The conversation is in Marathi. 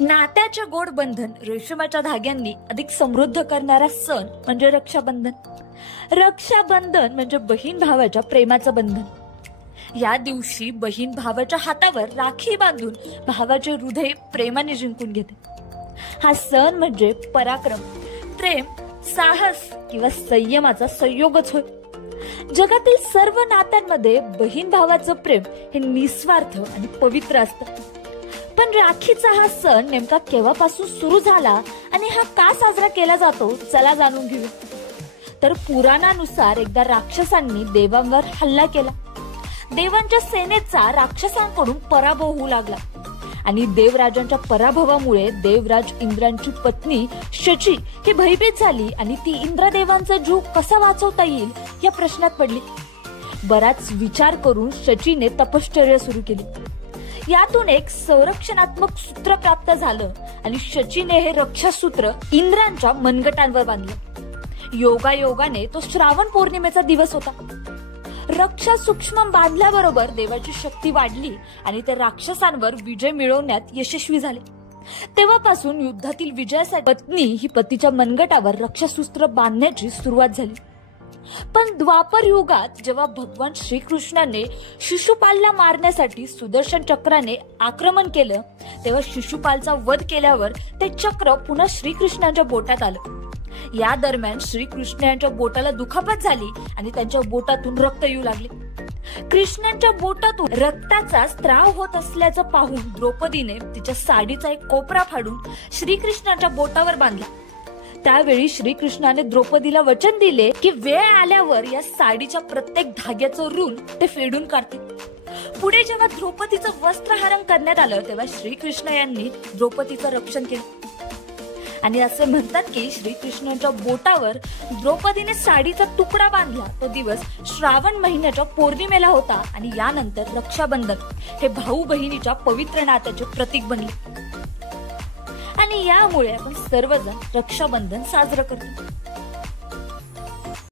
नात्याचे गोड बंधन रेशमाच्या धाग्यांनी अधिक समृद्ध करणारा सण म्हणजे रक्षाबंधन. रक्षाबंधन म्हणजे बहीण भावाच्या प्रेमाचं बंधन. या दिवशी बहीण भावाच्या हातावर राखी बांधून भावाचे हृदय प्रेमाने जिंकून घेते. हा सण म्हणजे पराक्रम, प्रेम, साहस किंवा संयमाचा संयोगच होय. जगातील सर्व नात्यांमध्ये बहीण भावाचं प्रेम हे निस्वार्थ आणि पवित्र असतं. पण राखीचा हा सण नेमका केव्हापासून सुरू झाला आणि हा का साजरा केला जातो, चला जाणून घेऊ. तर पुराणानुसार एकदा राक्षसांनी देवांवर हल्ला केला. देवांच्या सेनेचा राक्षसांकडून पराभव होऊ लागला आणि देवराजांच्या पराभवामुळे देवराज इंद्रांची पत्नी शची ही भयभीत झाली आणि ती इंद्रदेवांचा जीव कसा वाचवता येईल या प्रश्नात पडली. बराच विचार करून शचीने तपश्चर्या सुरू केली. यातून एक संरक्षणात्मक सूत्र प्राप्त झालं आणि शचीने हे रक्षासूत्र इंद्रांच्या मनगटांवर बांधलं. योगायोगाने तो श्रावण पौर्णिमेचा दिवस होता. रक्षा सूक्ष्म बांधल्याबरोबर देवाची शक्ती वाढली आणि ते राक्षसांवर विजय मिळवण्यात यशस्वी झाले. तेव्हापासून युद्धातील विजयासाठी पत्नी ही पतीच्या मनगटावर रक्षासूत्र बांधण्याची सुरुवात झाली. पण द्वापर युगात जेव्हा भगवान श्रीकृष्णाने शिशुपालला मारण्यासाठी सुदर्शन चक्राने आक्रमण केलं, तेव्हा शिशुपालचा वध केल्यावर ते चक्र पुन्हा श्रीकृष्णांच्या बोटात आलं. या दरम्यान श्रीकृष्ण यांच्या बोटाला दुखापत झाली आणि त्यांच्या बोटातून रक्त येऊ लागले. कृष्णांच्या बोटातून रक्ताचा स्त्राव होत असल्याचं पाहून द्रौपदीने तिच्या साडीचा एक कोपरा फाडून श्रीकृष्णांच्या बोटावर बांधला. त्यावेळी श्रीकृष्णाने द्रौपदीला वचन दिले की वेळ आल्यावर या साडीच्या प्रत्येक धाग्याचं ऋण ते फेडून काढतील. पुढे जेव्हा द्रौपदीचं वस्त्रहरण करण्यात आलं तेव्हा श्रीकृष्ण यांनी द्रौपदीचं रक्षण केलं. आणि असे म्हणतात की श्रीकृष्णांच्या बोटावर द्रौपदीने साडीचा तुकडा बांधला तो दिवस श्रावण महिन्याच्या पौर्णिमेला होता आणि यानंतर रक्षाबंधन हे भाऊ बहिणीच्या पवित्र नात्याचे प्रतीक बनले. आणि यामुळे आपण सर्वजण रक्षाबंधन साजरं करतो.